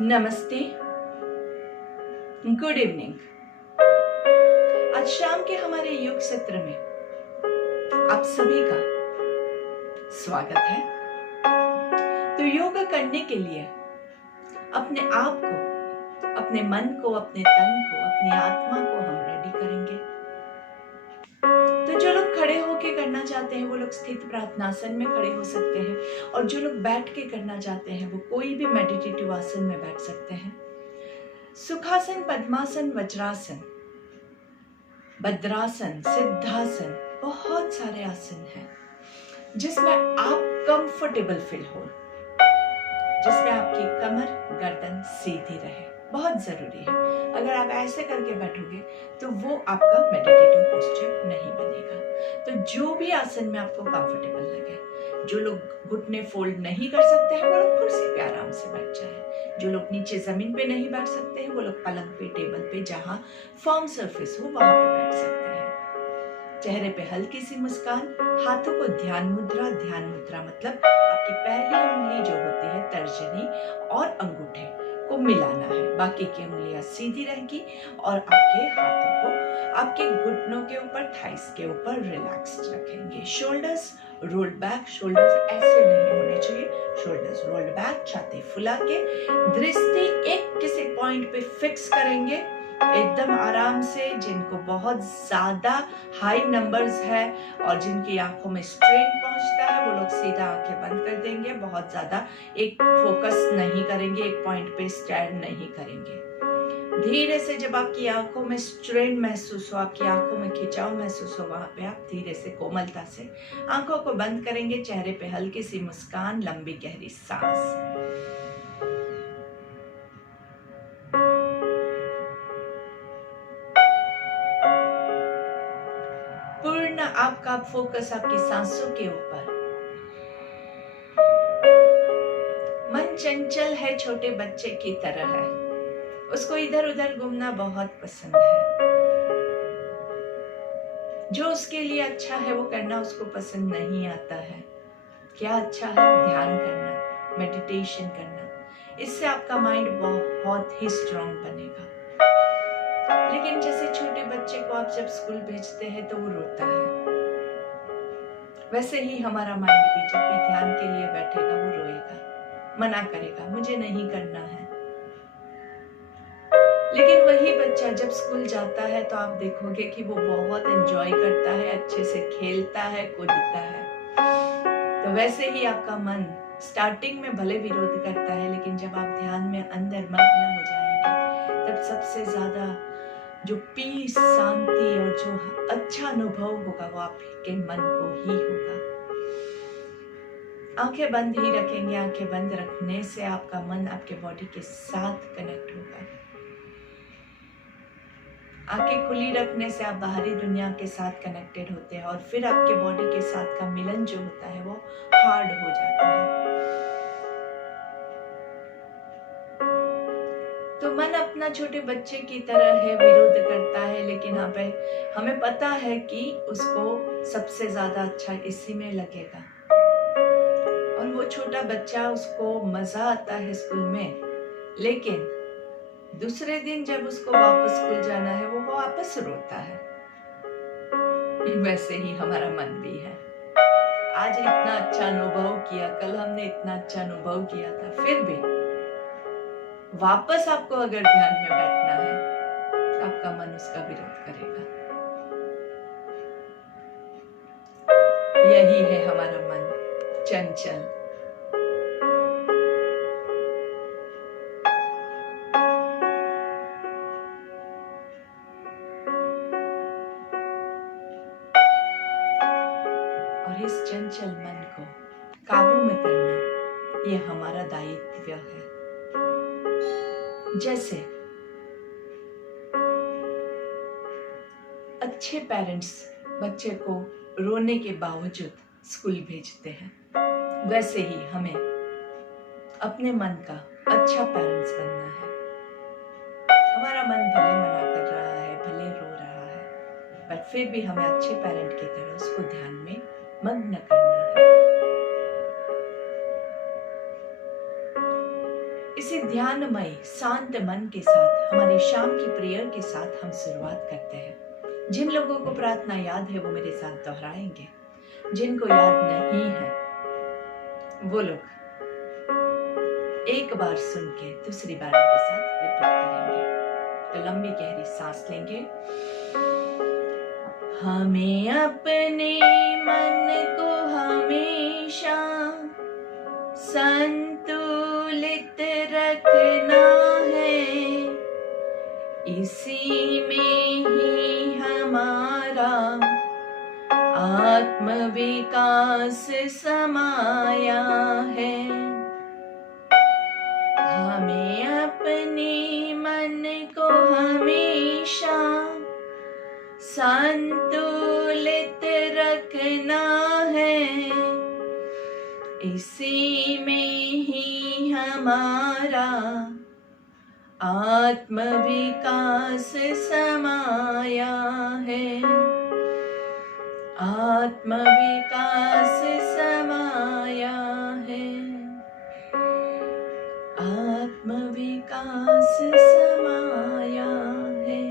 नमस्ते, good evening. आज शाम के हमारे योग सत्र में आप सभी का स्वागत है। तो योगा करने के लिए अपने आप को, अपने मन को, अपने तन को, अपनी आत्मा को हम रेडी करेंगे। तो जो लोग खड़े होके करना चाहते हैं वो लोग स्थित प्रार्थनासन में खड़े हो सकते हैं, और जो लोग बैठ के करना चाहते हैं वो कोई भी मेडिटेटिव आसन में बैठ सकते हैं। सुखासन, पद्मासन, वज्रासन, भद्रासन, सिद्धासन, बहुत सारे आसन हैं जिसमें आप कंफर्टेबल फील हो, जिसमें आपकी कमर, गर्दन सीधी रहे। बहुत जरूरी है। अगर आप ऐसे करके बैठोगे तो वो आपका मेडिटेटिव पोस्चर नहीं बनेगा। तो जो भी आसन में आपको कंफर्टेबल लगे, जो लोग घुटने फोल्ड नहीं कर सकते हैं वो लोग कुर्सी पे आराम से बैठ जाएं। जो लोग नीचे जमीन पे नहीं बैठ सकते हैं वो लोग पलंग पे, टेबल पे, जहां फर्म सरफेस हो वहां पे बैठ सकते हैं। चेहरे पे हल्की सी मुस्कान, हाथों को ध्यान मुद्रा मतलब आपकी पहली उंगली जो होती है तर्जनी और अंगूठे को मिलाना है, बाकी की उंगलियां सीधी रहेगी और आपके हाथों को आपके घुटनों के ऊपर, थाइस के ऊपर रिलैक्स्ड रखेंगे। शोल्डर्स रोल्ड बैक, शोल्डर्स ऐसे नहीं होने चाहिए, शोल्डर्स रोल्ड बैक, छाती फुला के दृष्टि एक किसी पॉइंट पे फिक्स करेंगे एकदम आराम से। जिनको बहुत ज्यादा हाई नंबर्स है और जिनकी आंखों में स्ट्रेन पहुंचता है वो लोग सीधा आंखें बंद कर देंगे। बहुत ज्यादा एक फोकस नहीं करेंगे, एक पॉइंट पे स्टेयर नहीं करेंगे। धीरे से जब आपकी आंखों में स्ट्रेन महसूस हो, आपकी आंखों में खिंचाव महसूस हो, वहां पे आप धीरे से कोमलता से आंखों को बंद करेंगे। चेहरे पे हल्की सी मुस्कान, लंबी गहरी सांस। पूर्ण आपका फोकस आपकी सांसों के ऊपर। मन चंचल है, छोटे बच्चे की तरह है, उसको इधर उधर घूमना बहुत पसंद है। जो उसके लिए अच्छा है वो करना उसको पसंद नहीं आता है। क्या अच्छा है? ध्यान करना, मेडिटेशन करना। इससे आपका माइंड बहुत ही स्ट्रांग बनेगा। लेकिन जैसे छोटे बच्चे को आप जब स्कूल भेजते हैं तो वो रोता है, वैसे ही हमारा माइंड भी जब भी ध्यान के लिए बैठेगा वो रोएगा, मना करेगा, मुझे नहीं करना है। लेकिन वही बच्चा जब स्कूल जाता है तो आप देखोगे कि वो बहुत एंजॉय करता है, अच्छे से खेलता है, कूदता है। तो वैसे ही आपका मन स्टार्टिंग में भले विरोध करता है, लेकिन जब आप ध्यान में अंदर मग्न हो जाएंगे तब सबसे ज्यादा जो पीस, शांति और जो अच्छा अनुभव होगा वो आपके मन को ही होगा। आंखें बंद ही रखेंगे। आंखें बंद रखने से आपका मन आपके बॉडी के साथ कनेक्ट होगा। आंखें खुली रखने से आप बाहरी दुनिया के साथ कनेक्टेड होते हैं और फिर आपके बॉडी के साथ का मिलन जो होता है वो हार्ड हो जाता है। तो मन अपना छोटे बच्चे की तरह है, विरोध करता है, लेकिन हमें पता है कि उसको सबसे ज्यादा अच्छा इसी में लगेगा। और वो छोटा बच्चा, उसको मजा आता है स्कूल में, लेकिन दूसरे दिन जब उसको वापस स्कूल जाना है वो वापस रोता है। वैसे ही हमारा मन भी है। आज इतना अच्छा अनुभव किया, कल हमने इतना अच्छा अनुभव किया था, फिर भी वापस आपको अगर ध्यान में बैठना है तो आपका मन उसका विरोध करेगा। यही है हमारा मन, चंचल। और इस चंचल मन को काबू में करना ये हमारा दायित्व है। जैसे अच्छे पेरेंट्स बच्चे को रोने के बावजूद स्कूल भेजते हैं, वैसे ही हमें अपने मन का अच्छा पेरेंट्स बनना है। हमारा मन भले मना कर रहा है, भले रो रहा है, पर फिर भी हमें अच्छे पेरेंट की तरह उसको ध्यान में मग्न करना है। ध्यानमय शांत मन के साथ हमारी शाम की प्रेयर के साथ हम शुरुआत करते हैं। जिन लोगों को प्रार्थना याद है वो मेरे साथ दोहराएंगे, जिनको याद नहीं है वो लोग एक बार सुन के दूसरी बार मेरे साथ रिपीट करेंगे। तो लंबी गहरी सांस लेंगे। हमें अपने मन को हमेशा संतुलित रखना है, इसी में ही हमारा आत्मविकास समाया है। हमें अपने मन को हमेशा संतुलित रखना है, इसी में ही हमारा आत्मविकास समाया है। आत्मविकास समाया है। आत्मविकास समाया है।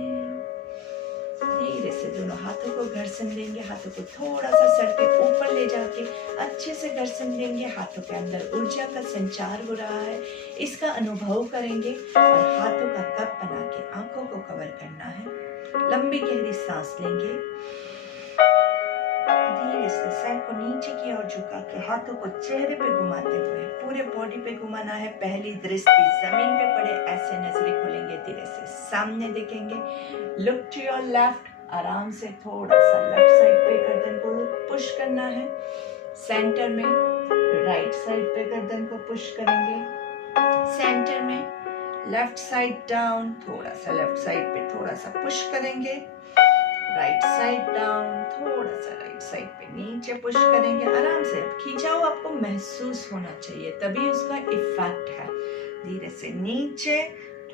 धीरे से दोनों हाथों को घर्षण देंगे। हाथों को थोड़ा सा सर के ऊपर ले जाके अच्छे से घर्षण देंगे। हाथों के अंदर ऊर्जा का संचार हो रहा है, इसका अनुभव करेंगे। और हाथों का कप बना के आंखों को कवर करना है। लंबी गहरी सांस लेंगे। धीरे से सर को नीचे की ओर झुका के हाथों को चेहरे पे घुमाते हुए पूरे बॉडी पे घुमाना है। पहली दृष्टि जमीन पे पड़े ऐसे नजरें खोलेंगे। धीरे से सामने देखेंगे। Look to your left. आराम से थोड़ा सा लेफ्ट साइड पे गर्दन को पुश करना है। सेंटर में राइट साइड पे गर्दन को पुश करेंगे। सेंटर में लेफ्ट साइड डाउन, थोड़ा सा लेफ्ट साइड पे थोड़ा सा पुश करेंगे। राइट साइड डाउन, थोड़ा सा राइट साइड पे नीचे पुश करेंगे। आराम से खिंचाव आपको महसूस होना चाहिए, तभी उसका इफेक्ट है। धीरे से नीचे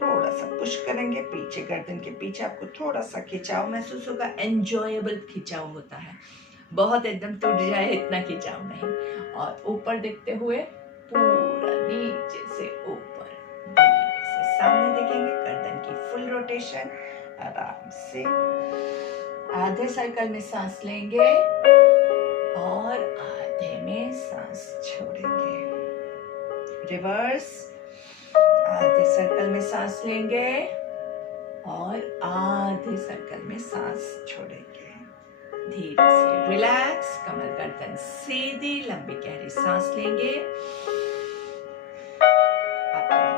थोड़ा सा पुश करेंगे। पीछे गर्दन के पीछे आपको थोड़ा सा खिंचाव महसूस होगा। एंजॉयबल खिंचाव होता है, बहुत एकदम टूट जाए इतना खिंचाव नहीं। और ऊपर देखते हुए पूरा नीचे से ऊपर धीरे से सामने देखेंगे। गर्दन की फुल रोटेशन। आराम से आधे सर्कल में सांस लेंगे और आधे में सांस छोड़ेंगे। रिवर्स। आधे सर्कल में सांस लेंगे और आधे सर्कल में सांस छोड़ेंगे। धीरे से रिलैक्स, कमर गर्दन सीधी, लंबी गहरी सांस लेंगे।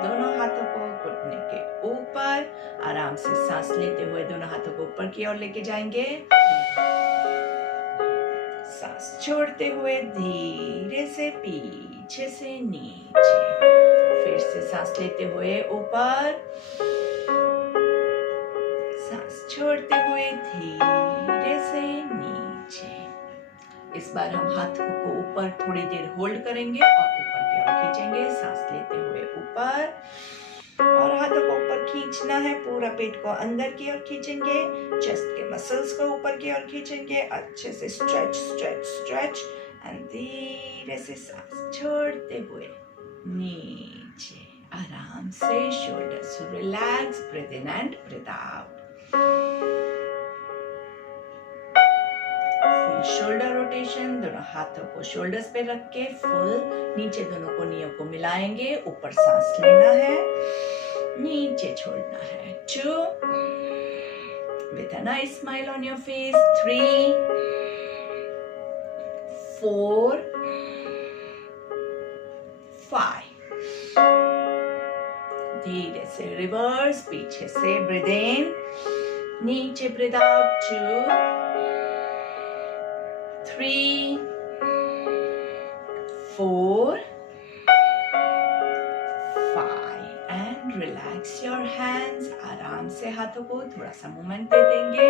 दोनों हाथों को घुटने के ऊपर आराम से सांस लेते हुए दोनों हाथों को ऊपर की ओर लेके जाएंगे। सांस छोड़ते हुए धीरे से पीछे से नीचे। फिर से सांस लेते हुए ऊपर, सांस छोड़ते हुए धीरे से नीचे। इस बार हम हाथों को ऊपर थोड़ी देर होल्ड करेंगे और ऊपर की ओर खींचेंगे। सांस लेते हुए ऊपर और हाथों को ऊपर खींचना है। पूरा पेट को अंदर की ओर खींचेंगे। चेस्ट के मसल्स को ऊपर की ओर खींचेंगे। अच्छे से स्ट्रेच स्ट्रेच स्ट्रेच एंड धीरे से सांस छोड़ते हुए नीचे। आराम से shoulders relax. Breathe in and breathe out. Shoulder rotation. दोनों हाथों को शोल्डर्स पे रख के फुल नीचे दोनों कोहनियों को मिलाएंगे। ऊपर सांस लेना है, नीचे छोड़ना है। 2 with a nice smile on your face. 3 4 5 धीरे से रिवर्स। पीछे से ब्रीथ इन, नीचे breathe out. 2 3 4 5 and relax your hands. आराम से हाथों को थोड़ा सा मूवमेंट दे देंगे।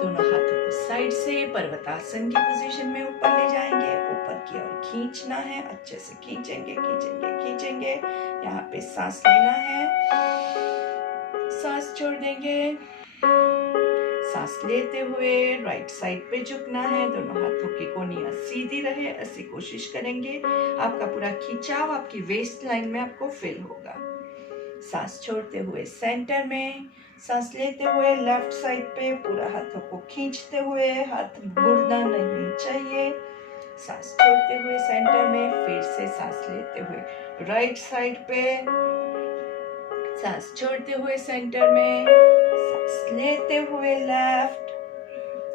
दोनों हाथों को साइड से पर्वतासन की पोजीशन में ऊपर ले जाएंगे। ऊपर की ओर खींचना है। अच्छे से खींचेंगे खींचेंगे खींचेंगे। यहाँ पे सांस लेना है, सांस छोड़ देंगे। सांस लेते हुए राइट साइड पे झुकना है, दोनों हाथों की कोहनियां सीधी रहे, ऐसी कोशिश करेंगे। आपका पूरा खिंचाव आपकी वेस्ट लाइन में आपको फील होगा। सांस छोड़ते हुए सेंटर में, सांस लेते हुए लेफ्ट साइड पे पूरा हाथों को खींचते हुए, हाथ मुड़ना नहीं चाहिए। सांस छोड़ते हुए सेंटर में, फिर से सांस लेते हुए राइट साइड पे, सांस छोड़ते हुए सेंटर में, सांस लेते हुए लेफ्ट,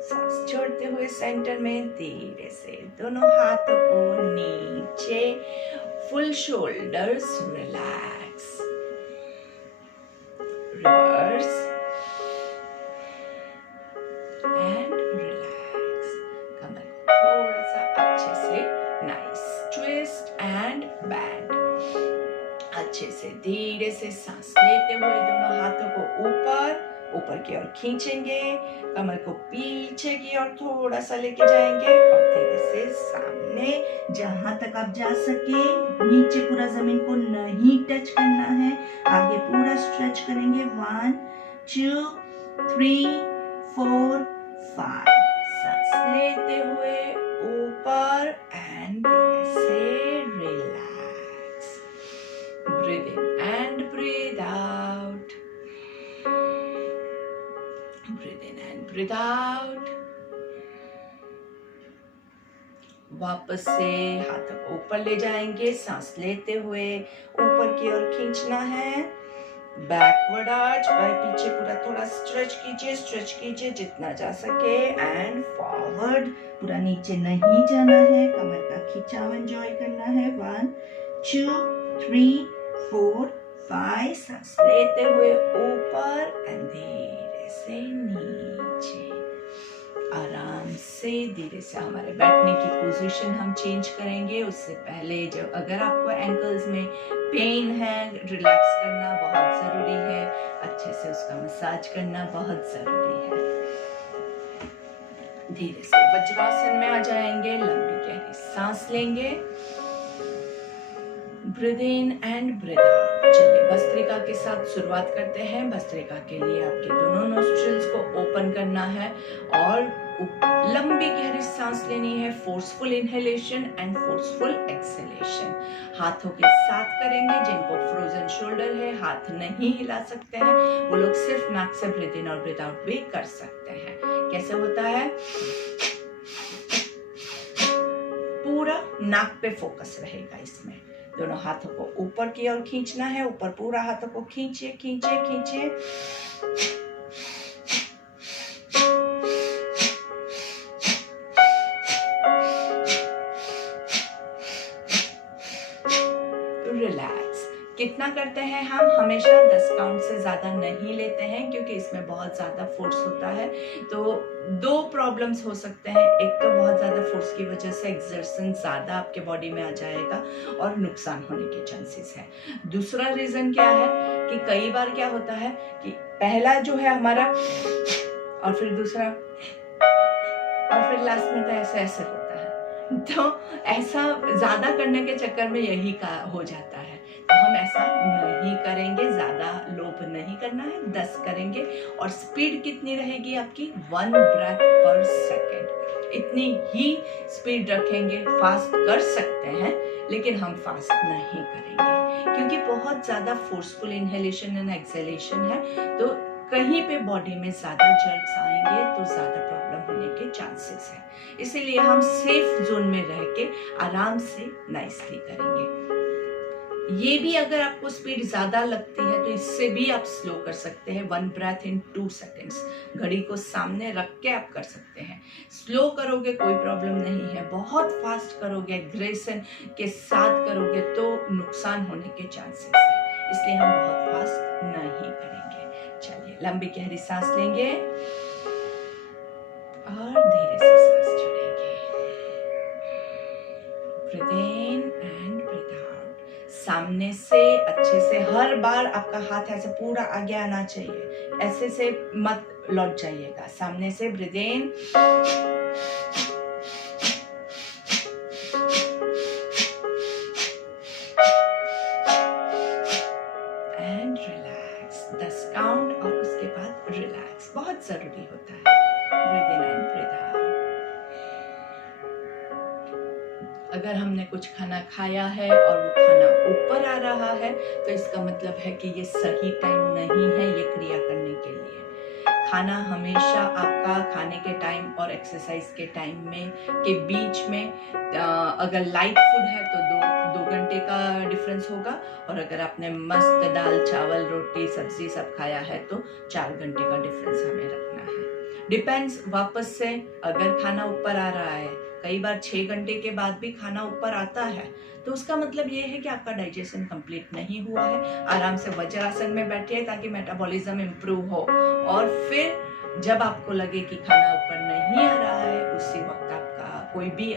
सांस छोड़ते हुए सेंटर में। धीरे से दोनों हाथों को नीचे, full shoulders relax, reverse and relax. कमर को थोड़ा सा अच्छे से नाइस ट्विस्ट एंड बैंड। अच्छे से धीरे से सांस लेते हुए दोनों हाथों को ऊपर की ओर खींचेंगे, कमर को पीछे की ओर थोड़ा सा लेके जाएंगे और धीरे से सामने, जहां तक आप जा सके। नीचे पूरा जमीन को नहीं टच करना है, आगे पूरा स्ट्रेच करेंगे। 1 2 3 4 5। सांस लेते हुए ऊपर एंड धीरे से relax. Breathe in and breathe out. Breathe in and breathe out. वापस से हाथों को ऊपर ले जाएंगे, सांस लेते हुए ऊपर की ओर खींचना है। बैकवर्ड आर्च, बाएं पीछे पूरा थोड़ा स्ट्रेच कीजिए जितना जा सके एंड फॉरवर्ड। पूरा नीचे नहीं जाना है, कमर का खिंचाव एंजॉय करना है। 1 2 3 4 5। सांस लेते हुए ऊपर एंड धीरे से नीचे। आराम से धीरे से हमारे बैठने की पोजीशन हम चेंज करेंगे। उससे पहले जब अगर आपको एंकल्स में पेन है, रिलैक्स करना बहुत जरूरी है, अच्छे से उसका मसाज करना बहुत जरूरी है। धीरे से वज्रासन में आ जाएंगे, लंबी गहरी सांस लेंगे। Breathe in and breathe out. चलिए भस्त्रिका के साथ शुरुआत करते हैं। भस्त्रिका के लिए आपके दोनों नोस्ट्रिल्स को ओपन करना है और लंबी गहरी सांस लेनी है। Forceful inhalation and forceful exhalation हाथों के साथ करेंगे। जिनको फ्रोजन शोल्डर है, हाथ नहीं हिला सकते हैं, वो लोग सिर्फ नाक से ब्रीथ इन और ब्रीथ आउट भी कर सकते हैं। कैसे होता है? पूरा नाक पे फोकस रहेगा इसमें। दोनों हाथों को ऊपर की ओर खींचना है, ऊपर पूरा हाथों को खींचिए खींचिए खींचिए। रिलैक्स। कितना करते हैं हम? हमेशा 10 काउंट से ज्यादा नहीं लेते हैं क्योंकि इसमें बहुत ज्यादा फोर्स होता है। तो 2 प्रॉब्लम्स हो सकते हैं। एक तो बहुत ज्यादा फोर्स की वजह से एक्सर्शन ज्यादा आपके बॉडी में आ जाएगा और नुकसान होने के चांसेस है। दूसरा रीजन क्या है कि कई बार क्या होता है कि पहला जो है हमारा और फिर दूसरा और फिर लास्ट में तो ऐसे ऐसे होता है। तो ऐसा ज्यादा करने के चक्कर में यही का हो जाता है। तो हम ऐसा नहीं करेंगे, ज्यादा लोभ नहीं करना है। 10 करेंगे और स्पीड कितनी रहेगी आपकी? 1 ब्रेथ पर सेकेंड। इतनी ही स्पीड रखेंगे। फास्ट कर सकते हैं लेकिन हम फास्ट नहीं करेंगे क्योंकि बहुत ज्यादा फोर्सफुल इनहेलेशन एंड एक्सहेलेशन है। तो कहीं पे बॉडी में ज्यादा जर्क्स आएंगे तो ज्यादा प्रॉब्लम होने के चांसेस है। इसीलिए हम सेफ जोन में रह के आराम से नाइसली करेंगे। ये भी अगर आपको स्पीड ज्यादा लगती है तो इससे भी आप स्लो कर सकते हैं। 1 ब्रेथ इन 2 सेकेंड्स। घड़ी को सामने रख के आप कर सकते हैं। स्लो करोगे कोई प्रॉब्लम नहीं है, बहुत फास्ट करोगे, एग्रेशन के साथ करोगे तो नुकसान होने के चांसेस है। इसलिए हम बहुत फास्ट नहीं करेंगे। चलिए लंबी गहरी सांस लेंगे और धीरे से सांस छोड़ेंगे। Breathe in and breathe out. सामने से अच्छे से हर बार आपका हाथ ऐसे पूरा आगे आना चाहिए, ऐसे से मत लौट जाइएगा। सामने से breathe in and relax. 10 count और उसके बाद रिलैक्स बहुत जरूरी होता है। अगर हमने कुछ खाना खाया है और वो खाना ऊपर आ रहा है तो इसका मतलब है कि ये सही टाइम नहीं है ये क्रिया करने के लिए। खाना हमेशा आपका खाने के टाइम और एक्सरसाइज के टाइम में के बीच में अगर लाइट फूड है तो दो घंटे का डिफरेंस होगा, और अगर आपने मस्त दाल चावल रोटी सब्जी सब खाया है तो 4 घंटे का डिफरेंस हमें रखना है। डिपेंड्स, वापस से अगर खाना ऊपर आ रहा है, कई बार 6 घंटे के बाद भी खाना ऊपर आता है, तो उसका मतलब ये है कि आपका डाइजेशन कंप्लीट नहीं हुआ है। आराम से वज्रासन में बैठिए ताकि मेटाबॉलिज्म इंप्रूव हो, और फिर जब आपको लगे कि खाना ऊपर नहीं आ रहा है उसी वक्त आपका कोई भी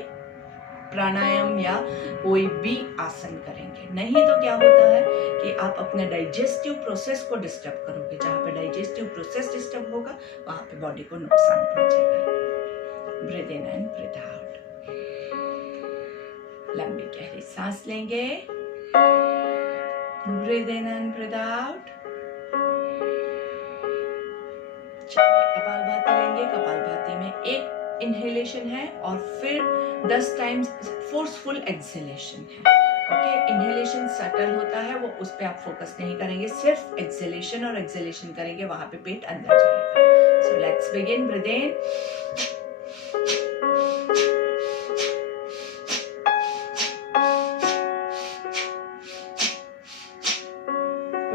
प्राणायाम या कोई भी आसन करेंगे। नहीं तो क्या होता है कि आप अपने डाइजेस्टिव प्रोसेस को डिस्टर्ब करोगे। जहाँ पे डाइजेस्टिव प्रोसेस डिस्टर्ब होगा वहां पे बॉडी को नुकसान पहुंचेगा। Breathe in and breathe out. लंबी गहरी सांस लेंगे। Breathe in and breathe out. चलिए कपालभाति लेंगे। कपालभाति में एक इनहेलेशन है और फिर 10 टाइम्स फोर्सफुल एक्सहेलेशन है। ओके, इनहेलेशन सटल होता है, वो उस पे आप फोकस नहीं करेंगे, सिर्फ एक्सहेलेशन और एक्सहेलेशन करेंगे, वहां पे पेट अंदर जाएगा। So let's begin. Breathe in,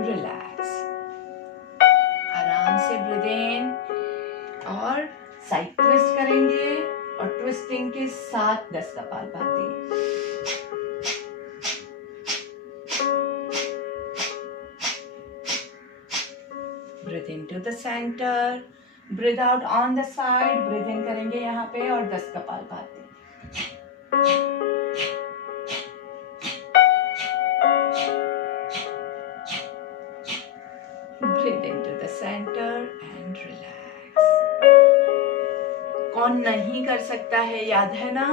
relax, आराम से ब्रीथ इन और साइड ट्विस्ट करेंगे और ट्विस्टिंग के साथ 10 कपालभाति। Breathe in to the centre, breathe out on the side. Breathe in करेंगे यहाँ पे और 10 kapalbhati. Breathe into the center and relax. कौन नहीं कर सकता है, याद है ना?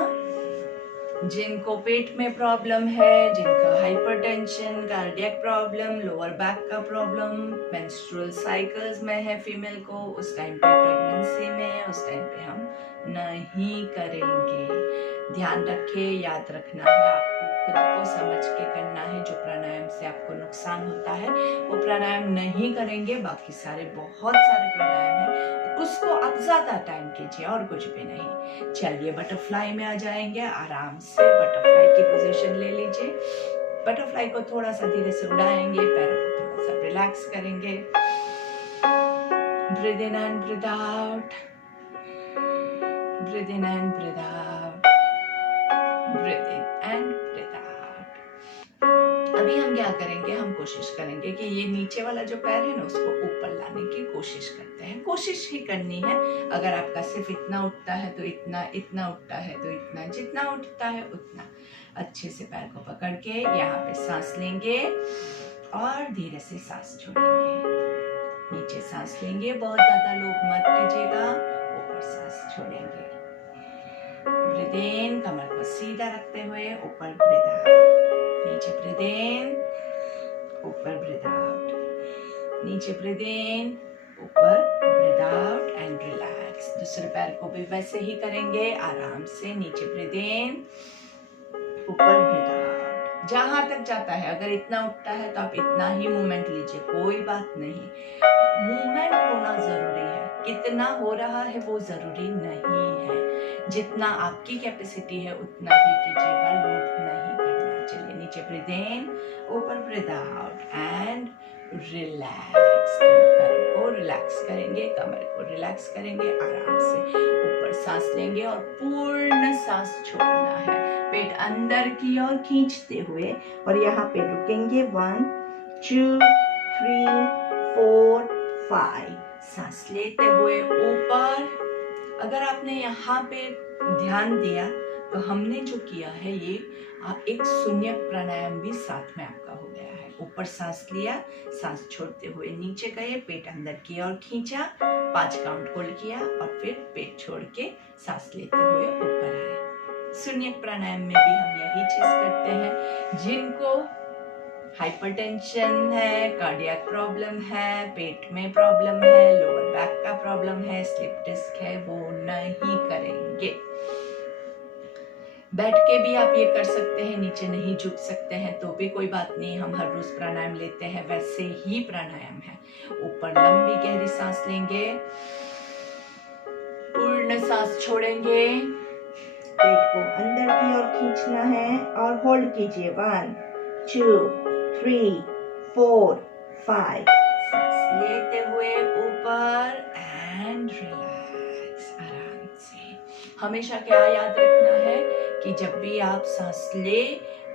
जिनको पेट में प्रॉब्लम है, जिनको hypertension, cardiac problem, lower back का प्रॉब्लम, मेंस्ट्रुअल साइकिल्स में है फीमेल को, उस टाइम पे प्रेगनेंसी में, उस टाइम पे हम नहीं करेंगे। ध्यान रखिए, याद रखना है, आपको खुद को समझ के करना है। जो प्राणायाम से आपको नुकसान होता है वो प्राणायाम नहीं करेंगे। बाकी सारे बहुत सारे प्राणायाम हैं, उसको आप ज्यादा टाइम कीजिए और कुछ भी नहीं। चलिए बटरफ्लाई में आ जाएंगे। आराम से बटरफ्लाई की पोजीशन ले लीजिए। बटरफ्लाई को थोड़ा सा धीरे से उड़ाएंगे, पैरों को थोड़ा सा रिलैक्स करेंगे। Breathe in and breathe out, breathe in and breathe out, breathe in and breathe out. अभी हम क्या करेंगे, हम कोशिश करेंगे कि ये नीचे वाला जो पैर है ना उसको ऊपर लाने की कोशिश करते हैं। कोशिश ही करनी है। अगर आपका सिर्फ इतना उठता है तो इतना, इतना उठता है तो इतना, जितना उठता है उतना। अच्छे से पैर को पकड़ के यहाँ पे सांस लेंगे और धीरे से सांस छोड़ेंगे। नीचे सांस लेंगे, बहुत ज्यादा लोग मत कीजिएगा, ऊपर सांस छोड़ेंगे। ब्रीथ इन, कमर को सीधा रखते हुए ऊपर ब्रीथ आउट, नीचे ब्रीथ इन, ऊपर ब्रीथ आउट, नीचे ब्रीथ इन, ऊपर ब्रीथ आउट एंड रिलैक्स। दूसरे पैर को भी वैसे ही करेंगे, आराम से नीचे ब्रीथ इन, ऊपर ब्रीथ आउट। जहां तक जाता है, अगर इतना उठता है तो आप इतना ही मूवमेंट लीजिए, कोई बात नहीं। मूवमेंट होना जरूरी है, कितना हो रहा है वो जरूरी नहीं है। जितना आपकी कैपेसिटी है उतना ही कीजिएगा, लोड नहीं करना। चलिए नीचे ब्रीथ इन, ऊपर ब्रीथ आउट एंड रिलैक्स। पैरों को रिलैक्स करेंगे, कमर को रिलैक्स करेंगे, आराम से ऊपर सांस लेंगे और पूर्ण सांस छोड़ना है। पेट अंदर की ओर खींचते हुए और यहाँ पे रुकेंगे। 1 2 3 4 5। सांस लेते हुए ऊपर। अगर आपने यहाँ पे ध्यान दिया तो हमने जो किया है ये एक शून्य प्राणायाम भी साथ में आपका हो गया है। ऊपर सांस लिया, सांस छोड़ते हुए नीचे गए, पेट अंदर की ओर खींचा, 5 काउंट होल्ड किया और फिर पेट छोड़ के सांस लेते हुए ऊपर आए। शून्य प्राणायाम में भी हम यही चीज करते हैं। जिनको हाइपरटेंशन है, कार्डियक प्रॉब्लम है, पेट में प्रॉब्लम है, लोअर बैक का प्रॉब्लम है, स्लिप डिस्क है, वो नहीं करेंगे। बैठ के भी आप ये कर सकते हैं, नीचे नहीं झुक सकते हैं तो भी कोई बात नहीं, हम हर रोज प्राणायाम लेते हैं वैसे ही प्राणायाम है। ऊपर लंबी गहरी सांस लेंगे, पूर्ण सांस छोड़ेंगे, पेट को अंदर की ओर खींचना है और होल्ड कीजिए। 1 2 3 4 5। सांस लेते हुए ऊपर एंड रिलैक्स आराम से। हमेशा क्या याद रखना है कि जब भी आप सांस ले,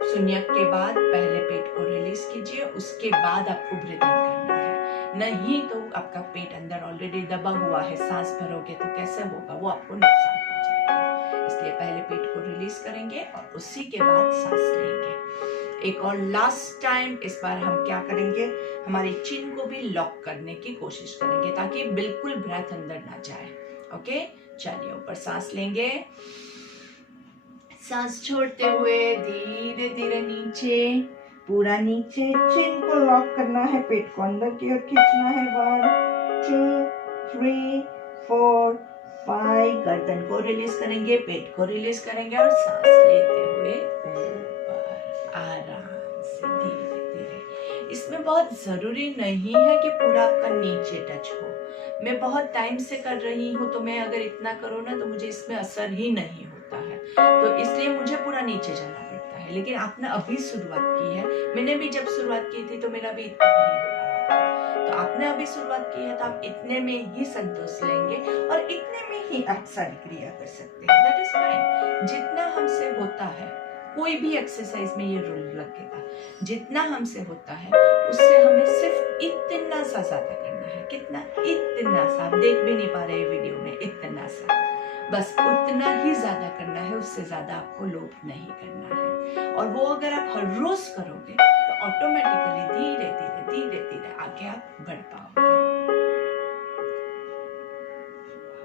शून्यक के बाद पहले पेट को रिलीज कीजिए, उसके बाद आपको ब्रीदिंग करना है। नहीं तो आपका पेट अंदर ऑलरेडी दबा हुआ है, सांस भरोगे तो कैसे होगा, वो आपको नुकसान पहुंचाएगा। इसलिए पहले पेट को रिलीज करेंगे और उसी के बाद सांस लेंगे। एक और लास्ट टाइम इस बार हम क्या करेंगे, हमारी चिन को भी लॉक करने की कोशिश करेंगे ताकि बिल्कुल ब्रेथ अंदर ना जाए। ओके, चलिए ऊपर सांस लेंगे, सांस छोड़ते हुए धीरे धीरे नीचे, पूरा नीचे। चिन को लॉक करना है, पेट को अंदर की ओर खींचना है। 1 2 3 4 5। गर्दन को रिलीज करेंगे, पेट को रिलीज करेंगे और सांस लेते हुए ऊपर आराम से धीरे धीरे। इसमें बहुत जरूरी नहीं है कि पूरा आपका नीचे टच हो। मैं बहुत टाइम से कर रही हूँ तो मैं अगर इतना करूँ ना तो मुझे इसमें असर ही नहीं होता है, तो इसलिए मुझे पूरा नीचे जाना पड़ता है। लेकिन आपने अभी शुरुआत की है, मैंने भी जब शुरुआत की थी तो मेरा भी इतना ही हो रहा था। तो आपने अभी शुरुआत की है तो आप इतने में ही संतोष लेंगे और इतने में ही आप सारी क्रिया कर सकते हैं। That is fine. जितना हमसे होता है, कोई भी एक्सरसाइज में ये रूल लगेगा, जितना हमसे होता है उससे हमें सिर्फ इतना सा ज्यादा करना है। कितना? इतना सा। आप देख भी नहीं पा रहे वीडियो में, इतना सा, बस उतना ही ज्यादा करना है, उससे ज्यादा आपको लोभ नहीं करना है। और वो अगर आप हर रोज करोगे तो ऑटोमेटिकली धीरे धीरे धीरे धीरे आगे आप बढ़ पाओगे।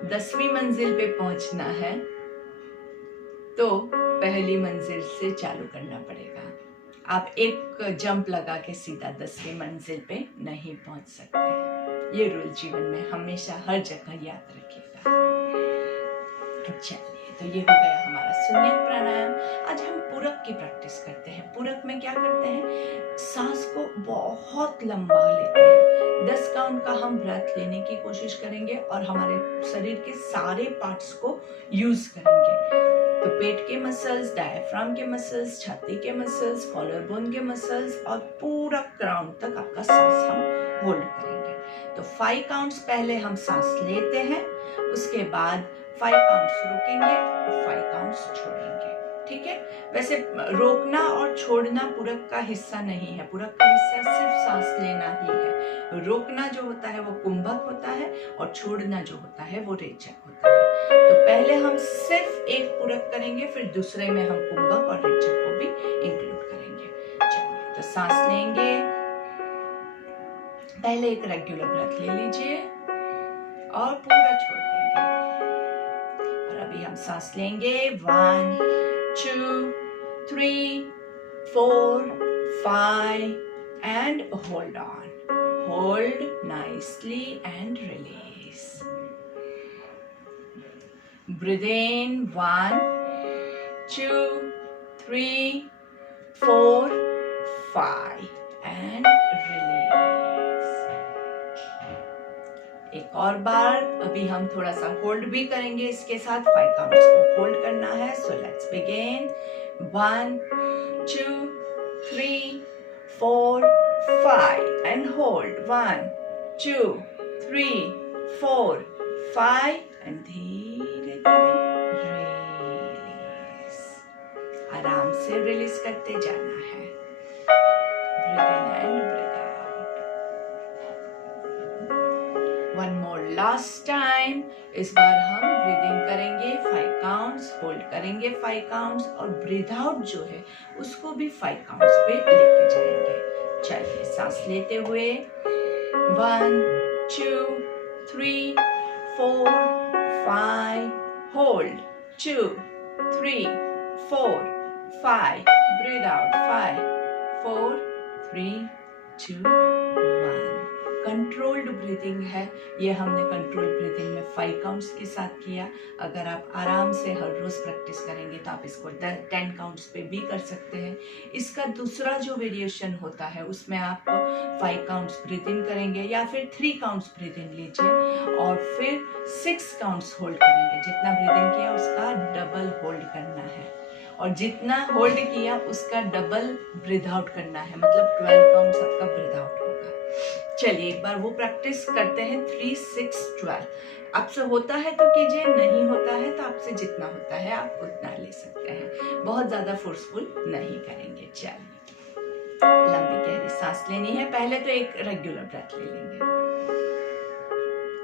10वीं मंजिल पे पहुंचना है तो पहली मंजिल से चालू करना पड़ेगा। आप एक जंप लगा के सीधा 10वीं मंजिल पे नहीं पहुंच सकते। ये रूल जीवन में हमेशा हर जगह याद रखिएगा। चलिए, तो ये हो गया हमारा शून्यक प्राणायाम। आज हम पूरक की प्रैक्टिस करते हैं। पूरक में क्या करते हैं, सांस को बहुत लंबा लेते हैं। 10 काउंट का हम ब्रेथ लेने की कोशिश करेंगे और हमारे शरीर के सारे पार्ट्स को यूज करेंगे। तो पेट के मसल्स, डायफ्राम के मसल्स, छाती के मसल्स, कॉलर बोन के मसल्स और पूरा क्राउन तक आपका सांस हम होल्ड करेंगे। तो 5 काउंट्स पहले हम सांस लेते हैं, उसके बाद 5 काउंट्स रुकेंगे और 5 काउंट्स छोड़ेंगे। ठीक है? वैसे रोकना और छोड़ना पूरक का हिस्सा नहीं है। पूरक का हिस्सा सिर्फ सांस लेना ही है। रोकना जो होता है वो कुंभक होता है और छोड़ना जो होता है वो रेचक होता है। तो पहले हम सिर्फ एक पूरक करेंगे, फिर दूसरे में हम कुंभक और रेचक को भी इंक्लूड करेंगे। चलिए, तो सांस लेंगे, पहले एक रेगुलर ब्रेथ ले लीजिए और पूरा छोड़ देंगे। और अभी हम सांस लेंगे 1 2 3 4 5 and hold on. Hold nicely and release. Breathe in 1 2 3 4 5 and release. एक और बार, अभी हम थोड़ा सा होल्ड भी करेंगे इसके साथ। 5 काउंट्स को होल्ड करना है। सो let's begin. 1 2 3 4 5 and hold 1 2 3 4 5 and धीरे धीरे रिलीज। आराम से रिलीज करते जाना है। Breathe in and breathe out. One more last time. इस बार हम ब्रीथ इन करेंगे 5 काउंट्स, होल्ड करेंगे 5 काउंट्स और ब्रीथ आउट जो है उसको भी 5 काउंट्स पे लेके जाएंगे। चलिए, सांस लेते हुए 1 2 3 4 5, hold 2 3 4 5, breathe out 5 4 3 2 1। Controlled breathing है। ये हमने कंट्रोल्ड ब्रीदिंग में 5 काउंट्स के साथ किया। अगर आप आराम से हर रोज प्रैक्टिस करेंगे तो आप इसको 10 काउंट्स पे भी कर सकते हैं। इसका दूसरा जो वेरिएशन होता है उसमें आप 5 काउंट्स ब्रीथ इन करेंगे या फिर 3 काउंट्स ब्रीथ इन लीजिए और फिर 6 काउंट्स होल्ड करेंगे। जितना ब्रीथ इन किया उसका डबल होल्ड करना है और जितना होल्ड किया उसका डबल ब्रीथ आउट करना है, मतलब 12 काउंट्स आपका ब्रीथ आउट होगा। चलिए एक बार वो प्रैक्टिस करते हैं। 3, 6, 12 आपसे होता है तो कीजिए, नहीं होता है तो आपसे जितना होता है आप उतना ले सकते हैं, बहुत ज्यादा फोर्सफुल नहीं करेंगे। चलिए लंबी गहरी सांस लेनी है। पहले तो एक रेगुलर ब्रेथ ले लेंगे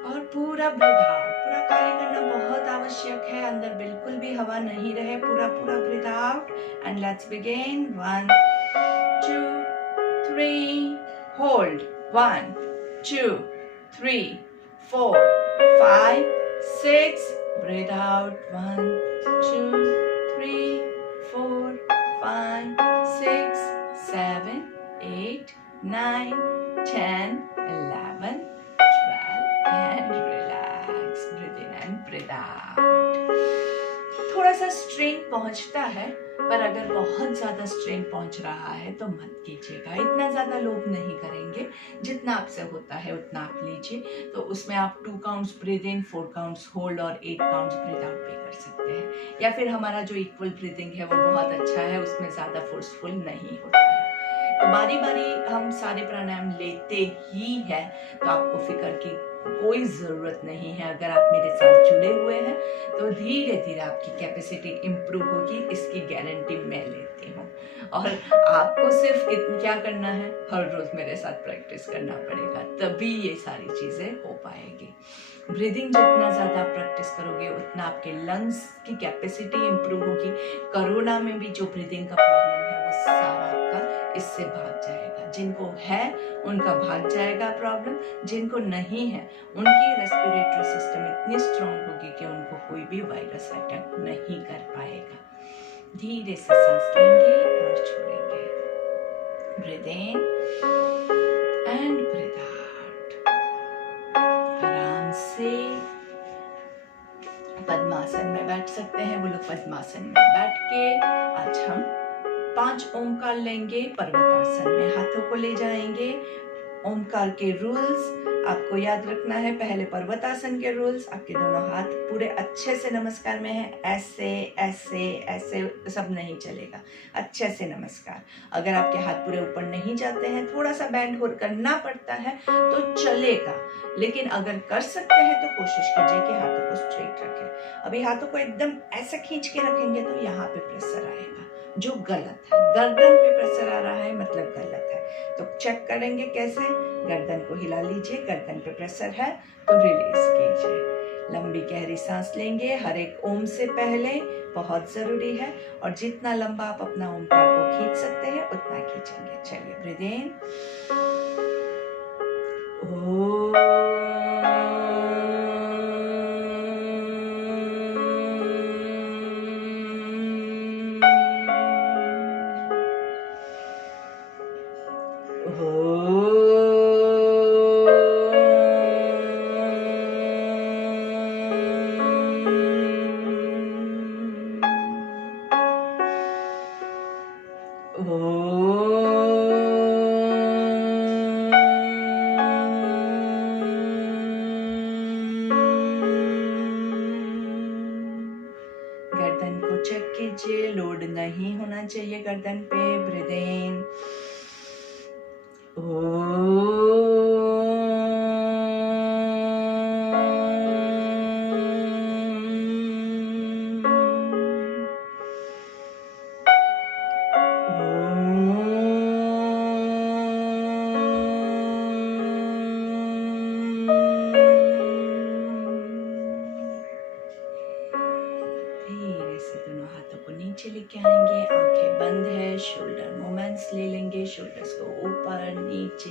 और पूरा ब्रीथ आउट, पूरा खाली करना बहुत आवश्यक है। अंदर बिल्कुल भी हवा नहीं रहे, पूरा breathe out and let's begin. 1, 2, 3 hold. 1, 2, 3, 4, 5, 6 breathe out. 1, 2, 3, 4, 5, 6, 7, 8, 9, 10, 11, 12 and relax. Breathe in and breathe out. थोड़ा सा स्ट्रेन पहुंचता है, पर अगर बहुत ज्यादा स्ट्रेन पहुंच रहा है तो मत कीजिएगा। इतना ज्यादा लोड नहीं करेंगे, जितना आपसे होता है उतना आप लीजिए। तो उसमें आप 2 काउंट्स ब्रीथ इन, 4 काउंट्स होल्ड और 8 काउंट्स ब्रीथ आउट भी कर सकते हैं। या फिर हमारा जो इक्वल ब्रीथिंग है वो बहुत अच्छा है, उसमें ज्यादा फोर्सफुल नहीं होता है। तो बारी बारी हम सारे प्राणायाम लेते ही हैं, तो आपको फिक्र की कोई ज़रूरत नहीं है। अगर आप मेरे साथ जुड़े हुए हैं तो धीरे धीरे आपकी कैपेसिटी इम्प्रूव होगी, इसकी गारंटी मैं लेती हूँ। और आपको सिर्फ क्या करना है, हर रोज मेरे साथ प्रैक्टिस करना पड़ेगा, तभी ये सारी चीज़ें हो पाएगी। ब्रीदिंग जितना ज़्यादा प्रैक्टिस करोगे उतना आपके लंग्स की कैपेसिटी इम्प्रूव होगी। कोरोना में भी जो ब्रीदिंग का प्रॉब्लम है वो सारा आपका इससे भाग जाएगा। जिनको है उनका भाग जाएगा प्रॉब्लम, जिनको नहीं है उनकी रेस्पिरेटरी सिस्टम इतनी स्ट्रांग होगी कि उनको कोई भी वायरस अटैक नहीं कर पाएगा। धीरे से सांस लेंगे और छोड़ेंगे। Breathe in and breathe out. आराम से पद्मासन में बैठ सकते हैं। वो लोग पद्मासन में बैठ के आज हम 5 ओमकार लेंगे। पर्वतासन में हाथों को ले जाएंगे। ओमकार के रूल्स आपको याद रखना है। पहले पर्वतासन के रूल्स, आपके दोनों हाथ पूरे अच्छे से नमस्कार में है। ऐसे ऐसे ऐसे सब नहीं चलेगा, अच्छे से नमस्कार। अगर आपके हाथ पूरे ऊपर नहीं जाते हैं, थोड़ा सा बैंड होल्ड करना पड़ता है तो चलेगा, लेकिन अगर कर सकते हैं तो कोशिश कीजिए कि हाथों को स्ट्रेट रखें। अभी हाथों को एकदम ऐसे खींच के रखेंगे तो यहाँ पे प्रेशर आएगा, जो गलत है। गर्दन पे प्रेशर आ रहा है मतलब गलत है। तो चेक करेंगे कैसे, गर्दन को हिला लीजिए, गर्दन पे प्रेशर है तो रिलीज कीजिए। लंबी गहरी सांस लेंगे हर एक ओम से पहले, बहुत जरूरी है। और जितना लंबा आप अपना ओमकार को खींच सकते हैं उतना खींचेंगे। चलिए ब्रीथ इन। गर्दन को चेक कीजिए, लोड नहीं होना चाहिए गर्दन पे। ब्रीथ इन। नीचे लेके आएंगे, आंखें बंद है, शोल्डर मूवमेंट्स ले लेंगे, शोल्डर्स को ऊपर नीचे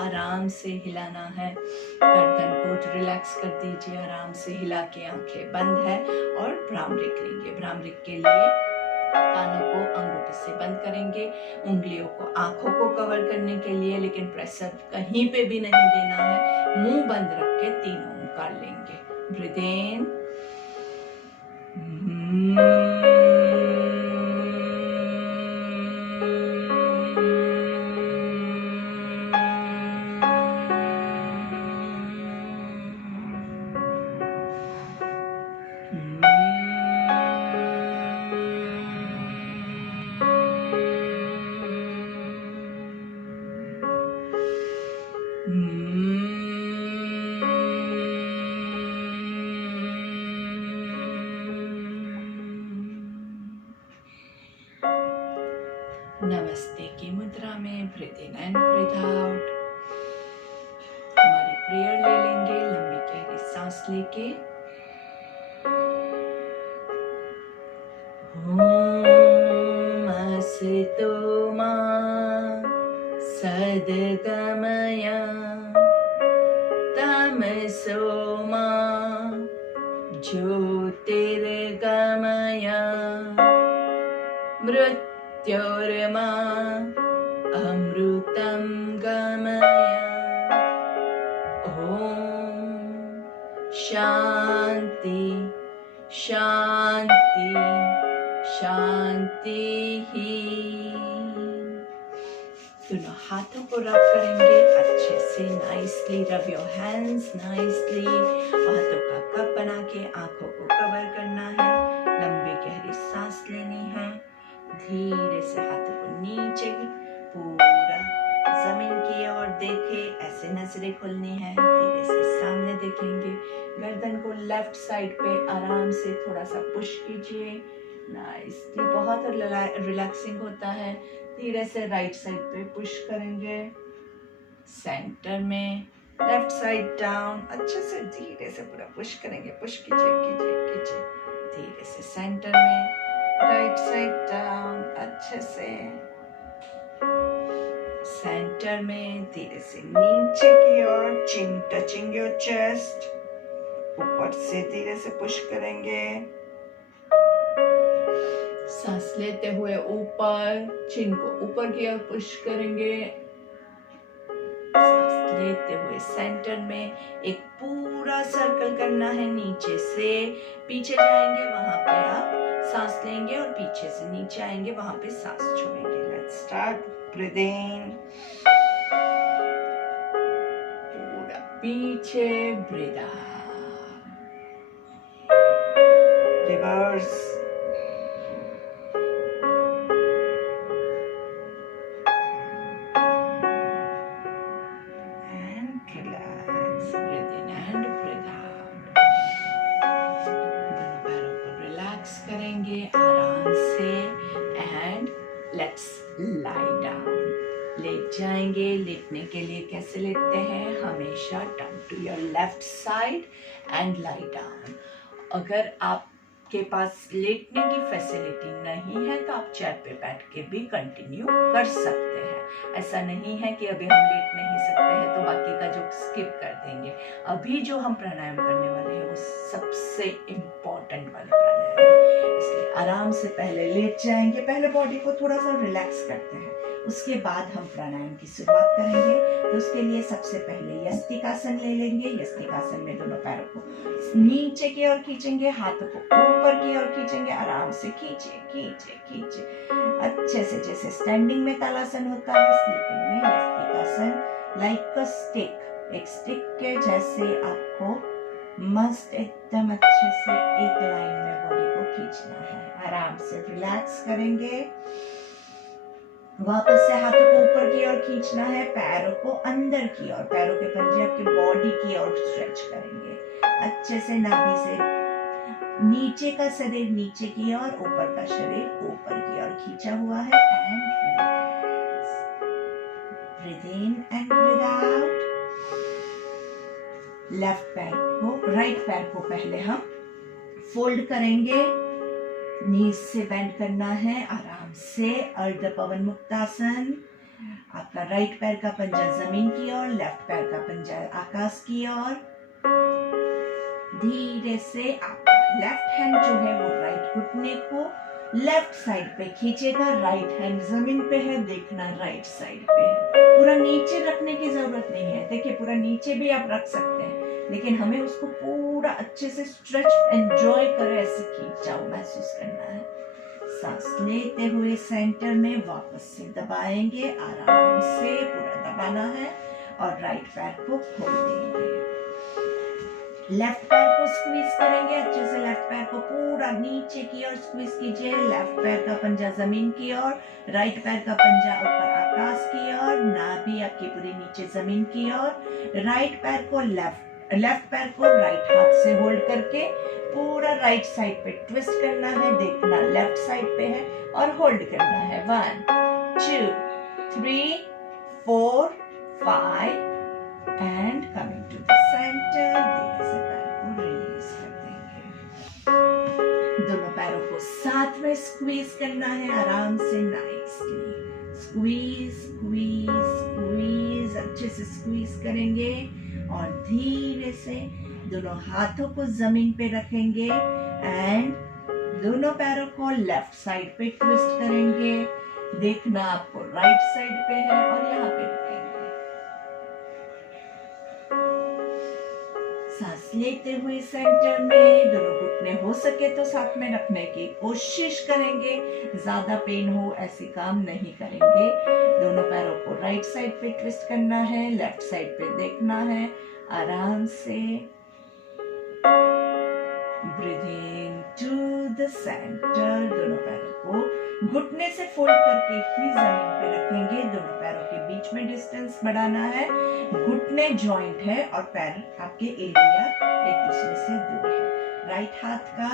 आराम से हिलाना है। गर्दन को रिलैक्स कर दीजिए, आराम से हिला के आंखें बंद है और भ्रामरिक लेंगे। भ्रामरिक के लिए कानों को अंगूठे से बंद करेंगे, उंगलियों को आंखों को कवर करने के लिए, लेकिन प्रेशर कहीं पे भी नहीं देना है। मुंह बंद रख के 3 ओंकार लेंगे। ब्रीथ इन, नमस्ते की मुद्रा में breathe in and breathe out. हमारी प्रेयर ले लेंगे, लंबी गहरी सांस लेके। ओम असतो मा सद्गमय तमसो मा ज्योतिर्गमय मृत्योर्मा अमृतं गमय। ओम शांति शांति शांति ही। दोनों हाथों को रब करेंगे अच्छे से, nicely rub your hands nicely. हाथों का कप बना के आंखों को कवर करना है, लंबी गहरी सांस लेनी है। धीरे से हाथों को नीचे पूरा जमीन की ओर देखे, ऐसे नजरें खोलनी है। धीरे से सामने देखेंगे, गर्दन को लेफ्ट साइड पे आराम से थोड़ा सा पुश कीजिए, नाइसली। बहुत रिलैक्सिंग होता है। धीरे से राइट साइड पे पुश करेंगे, सेंटर में, लेफ्ट साइड डाउन। अच्छे से धीरे से पूरा पुश करेंगे, पुश कीजिए कीजिए कीजिए। धीरे से सेंटर में, राइट साइड डाउन, अच्छे से सेंटर में। धीरे से नीचे की ओर, चिन टचिंग योर चेस्ट। ऊपर से धीरे से पुश करेंगे, सांस लेते हुए ऊपर, चिन को ऊपर की ओर पुश करेंगे। सांस लेते हुए सेंटर में एक पूरा सर्कल करना है। नीचे से पीछे जाएंगे, वहां पे आप सांस लेंगे, और पीछे से नीचे आएंगे, वहां पे सांस छोड़ेंगे। Let's start. ब्रीथ इन, पूरा पीछे, ब्रीथ आउट, रिवर्स। करेंगे आराम से एंड लेट्स लाई डाउन। लेट जाएंगे। लेटने के लिए कैसे लेटते हैं? हमेशा turn to your left side and lie down. अगर आपके पास लेटने की फैसिलिटी नहीं है तो आप चेयर पे बैठ के भी कंटिन्यू कर सकते हैं। ऐसा नहीं है कि अभी हम लेट नहीं सकते हैं तो बाकी का जो स्किप कर देंगे। अभी जो हम प्राणायाम करने वाले हैं वो सबसे इम्पोर्टेंट वाले प्राणायाम है, इसलिए आराम से पहले लेट जाएंगे। पहले बॉडी को थोड़ा सा रिलैक्स करते हैं, उसके बाद हम प्राणायाम की शुरुआत करेंगे। तो उसके लिए सबसे पहले यस्तिकासन ले लेंगे। यस्तिकासन में दोनों पैरों को नीचे की ओर खींचेंगे, हाथों को ऊपर की ओर खींचेंगे। आराम से खींचे खींचे खींचे, अच्छे से। जैसे स्टैंडिंग में तालासन होता है, स्लीपिंग में यस्तिकासन लाइक अ स्टिक, एक स्टिक के जैसे आपको मस्त एकदम अच्छे से एक लाइन में बॉडी को खींचना है। आराम से रिलैक्स करेंगे। वापस से हाथों को ऊपर की ओर खींचना है, पैरों को अंदर की ओर, पैरों के पंजे आपकी बॉडी की ओर स्ट्रेच करेंगे अच्छे से। नाभि से नीचे का शरीर नीचे की ओर, ऊपर का शरीर ऊपर की ओर खींचा हुआ है। And relax, breathe in and breathe out. Left पैर को, राइट पैर को पहले हम फोल्ड करेंगे, नीज से बेंड करना है आराम से। अर्ध पवन मुक्तासन। आपका राइट पैर का पंजा जमीन की ओर, लेफ्ट पैर का पंजा आकाश की ओर। धीरे से आपका लेफ्ट हैंड जो है वो राइट घुटने को लेफ्ट साइड पे खींचेगा, राइट हैंड जमीन पे है, देखना राइट साइड पे है। पूरा नीचे रखने की जरूरत नहीं है, देखिए पूरा नीचे भी आप रख सकते हैं, लेकिन हमें उसको पूरा अच्छे से स्ट्रेच एंजॉय कर ऐसे खींच जाओ महसूस करना है। सांस लेते हुए सेंटर में वापस से दबाएंगे, आराम से पूरा दबाना है और राइट पैर को खोल देंगे। लेफ्ट पैर को स्क्वीज करेंगे अच्छे से, लेफ्ट पैर को पूरा नीचे की ओर स्क्वीज कीजिए, लेफ्ट पैर का पंजा जमीन की ओर, राइट पैर का पंजा ऊपर आकाश की ओर, नाभि आपकी पूरी नीचे जमीन की ओर। राइट पैर को लेफ्ट पैर को राइट हाथ से होल्ड करके पूरा राइट साइड पे ट्विस्ट करना है, देखना लेफ्ट साइड पे है और होल्ड करना है। 1 2 3 4 5 and coming to the centre, धीरे से पैर को रिलीज कर देंगे। दोनों पैरों को साथ में स्क्वीज करना है आराम से, नाइसली स्क्वीज स्क्वीज स्क्वीज, अच्छे से स्क्वीज करेंगे और धीरे से दोनों हाथों को जमीन पे रखेंगे एंड दोनों पैरों को लेफ्ट साइड पे ट्विस्ट करेंगे, देखना आपको राइट साइड पे है और यहाँ पे रखेंगे। सांस लेते हुए सेंटर में दोनों घुटने हो सके तो साथ में रखने की कोशिश करेंगे, ज्यादा पेन हो ऐसे काम नहीं करेंगे। दोनों पैरों को राइट साइड पे ट्विस्ट करना है, लेफ्ट साइड पे देखना है, आराम से ब्रीदिंग टू द सेंटर। दोनों पैरों को घुटने से फोल्ड करके ही जमीन पे रखेंगे, दोनों पैरों के बीच में डिस्टेंस बढ़ाना है, घुटने जॉइंट है और पैर आपके एरिया एक दूसरे से दूर है। राइट हाथ का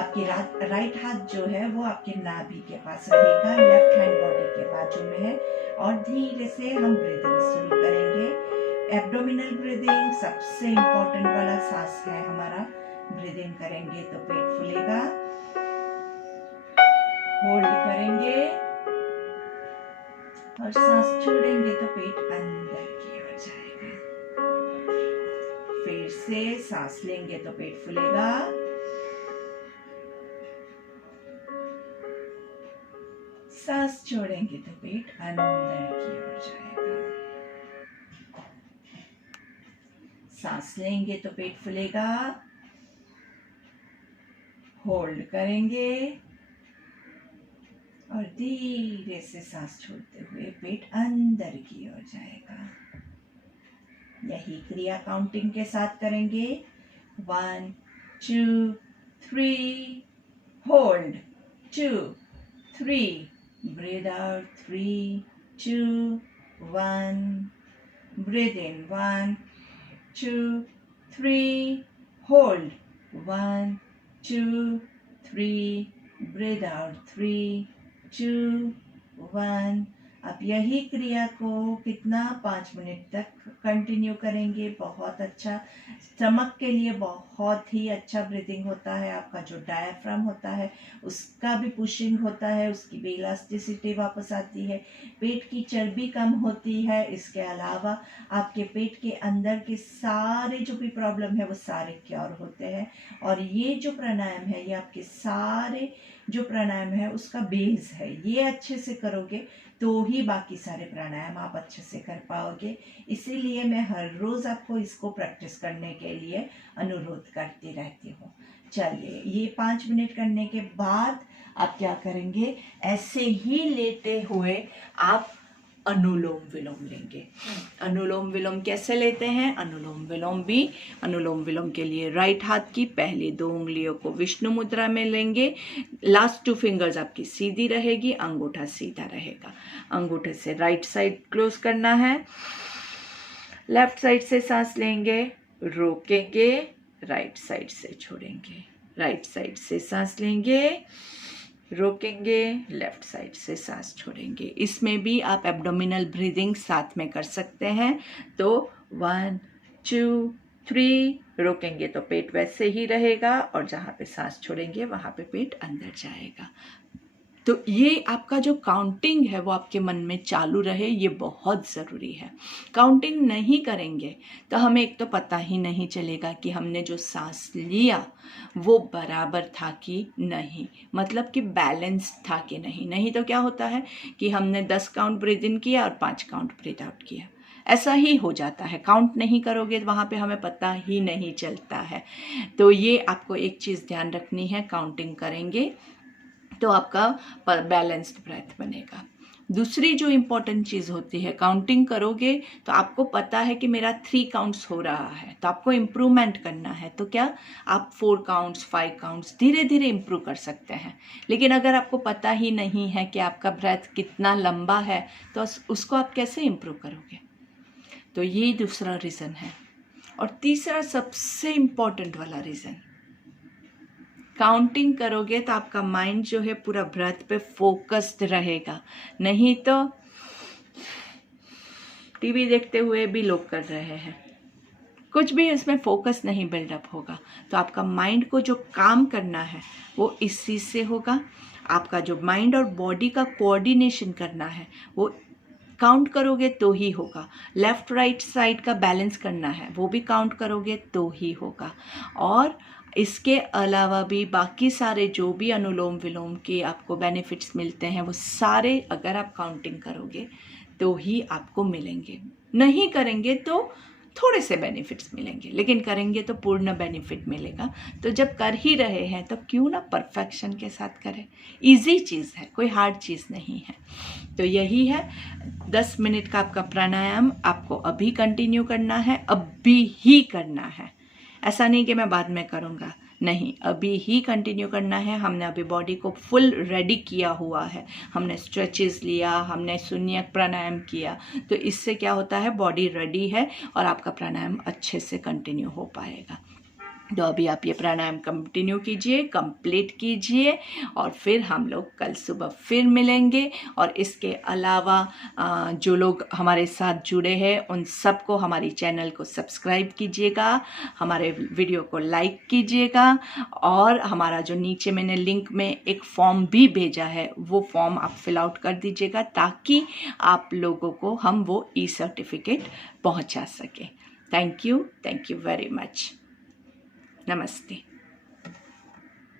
आपकी राइट हाथ जो है वो आपके नाभि के पास रहेगा, लेफ्ट हैंड बॉडी के बाजू में है और धीरे से हम ब्रीदिंग शुरू करेंगे। एब्डोमिनल ब्रीदिंग सबसे इंपॉर्टेंट वाला सांस है हमारा, ब्रीदिंग करेंगे तो पेट फूलेगा, होल्ड करेंगे और सांस छोड़ेंगे तो पेट अंदर की ओर जाएगा। फिर से सांस लेंगे तो पेट फूलेगा, सांस छोड़ेंगे तो पेट अंदर की ओर जाएगा। सांस लेंगे तो पेट फूलेगा, होल्ड करेंगे और धीरे से सांस छोड़ते हुए पेट अंदर की ओर जाएगा। यही क्रिया काउंटिंग के साथ करेंगे। 1 2 3 hold, 2 3 breathe out, 3 2 1 breathe in, 1 2 3 hold, 1 2 3 breathe out, 3 2 1। आप यही क्रिया को कितना 5 मिनट तक कंटिन्यू करेंगे, बहुत अच्छा, स्टमक के लिए बहुत ही अच्छा ब्रीदिंग होता है। आपका जो डायफ्राम होता है उसका भी पुशिंग होता है, उसकी भी इलास्टिसिटी वापस आती है, पेट की चर्बी कम होती है। इसके अलावा आपके पेट के अंदर के सारे जो भी प्रॉब्लम है वो सारे क्योर होते हैं। और ये जो प्राणायाम है ये आपके सारे जो प्राणायाम है उसका बेस है। ये अच्छे से करोगे तो ही बाकी सारे प्राणायाम आप अच्छे से कर पाओगे। इसीलिए मैं हर रोज आपको इसको प्रैक्टिस करने के लिए अनुरोध करती रहती हूँ। चलिए, ये 5 मिनट करने के बाद आप क्या करेंगे, ऐसे ही लेते हुए आप अनुलोम विलोम लेंगे। अनुलोम विलोम कैसे लेते हैं? अनुलोम विलोम के लिए राइट हाथ की पहली 2 उंगलियों को विष्णु मुद्रा में लेंगे, लास्ट 2 फिंगर्स आपकी सीधी रहेगी, अंगूठा सीधा रहेगा। अंगूठे से राइट साइड क्लोज करना है, लेफ्ट साइड से सांस लेंगे, रोकेंगे, राइट साइड से छोड़ेंगे, राइट साइड से सांस लेंगे, रोकेंगे, लेफ्ट साइड से सांस छोड़ेंगे। इसमें भी आप एब्डोमिनल ब्रीदिंग साथ में कर सकते हैं। तो 1 2 3 रोकेंगे तो पेट वैसे ही रहेगा और जहाँ पे सांस छोड़ेंगे वहाँ पे पेट अंदर जाएगा। तो ये आपका जो काउंटिंग है वो आपके मन में चालू रहे, ये बहुत ज़रूरी है। काउंटिंग नहीं करेंगे तो हमें एक तो पता ही नहीं चलेगा कि हमने जो सांस लिया वो बराबर था कि नहीं, मतलब कि बैलेंस था कि नहीं। नहीं तो क्या होता है कि हमने 10 काउंट ब्रीथ इन किया और 5 काउंट ब्रीथ आउट किया, ऐसा ही हो जाता है। काउंट नहीं करोगे तो वहाँ पे हमें पता ही नहीं चलता है। तो ये आपको एक चीज़ ध्यान रखनी है, काउंटिंग करेंगे तो आपका बैलेंस्ड ब्रेथ बनेगा। दूसरी जो इम्पोर्टेंट चीज़ होती है, काउंटिंग करोगे तो आपको पता है कि मेरा 3 काउंट्स हो रहा है, तो आपको इम्प्रूवमेंट करना है। तो क्या आप 4 काउंट्स 5 काउंट्स धीरे धीरे इम्प्रूव कर सकते हैं। लेकिन अगर आपको पता ही नहीं है कि आपका ब्रेथ कितना लंबा है तो उसको आप कैसे इम्प्रूव करोगे? तो ये दूसरा रीज़न है। और तीसरा सबसे इम्पोर्टेंट वाला रीज़न, काउंटिंग करोगे तो आपका माइंड जो है पूरा ब्रेथ पे फोकस्ड रहेगा। नहीं तो टीवी देखते हुए भी लोग कर रहे हैं, कुछ भी उसमें फोकस नहीं बिल्डअप होगा। तो आपका माइंड को जो काम करना है वो इसी से होगा। आपका जो माइंड और बॉडी का कोऑर्डिनेशन करना है वो काउंट करोगे तो ही होगा। लेफ़्ट राइट साइड का बैलेंस करना है वो भी काउंट करोगे तो ही होगा। और इसके अलावा भी बाकी सारे जो भी अनुलोम विलोम के आपको बेनिफिट्स मिलते हैं वो सारे अगर आप काउंटिंग करोगे तो ही आपको मिलेंगे। नहीं करेंगे तो थोड़े से बेनिफिट्स मिलेंगे, लेकिन करेंगे तो पूर्ण बेनिफिट मिलेगा। तो जब कर ही रहे हैं तो क्यों ना परफेक्शन के साथ करें। इजी चीज़ है, कोई हार्ड चीज़ नहीं है। तो यही है 10 मिनट का आपका प्राणायाम, आपको अभी कंटिन्यू करना है, अभी ही करना है। ऐसा नहीं कि मैं बाद में करूँगा, नहीं, अभी ही कंटिन्यू करना है। हमने अभी बॉडी को फुल रेडी किया हुआ है, हमने स्ट्रेचेस लिया, हमने शून्य प्राणायाम किया, तो इससे क्या होता है बॉडी रेडी है और आपका प्राणायाम अच्छे से कंटिन्यू हो पाएगा। तो अभी आप ये प्राणायाम कंटिन्यू कीजिए, कंप्लीट कीजिए और फिर हम लोग कल सुबह फिर मिलेंगे। और इसके अलावा जो लोग हमारे साथ जुड़े हैं उन सबको हमारी चैनल को सब्सक्राइब कीजिएगा, हमारे वीडियो को लाइक कीजिएगा और हमारा जो नीचे मैंने लिंक में एक फॉर्म भी भेजा है वो फॉर्म आप फिल आउट कर दीजिएगा ताकि आप लोगों को हम वो ई-सर्टिफिकेट पहुंचा सकें। Thank you very much. नमस्ते।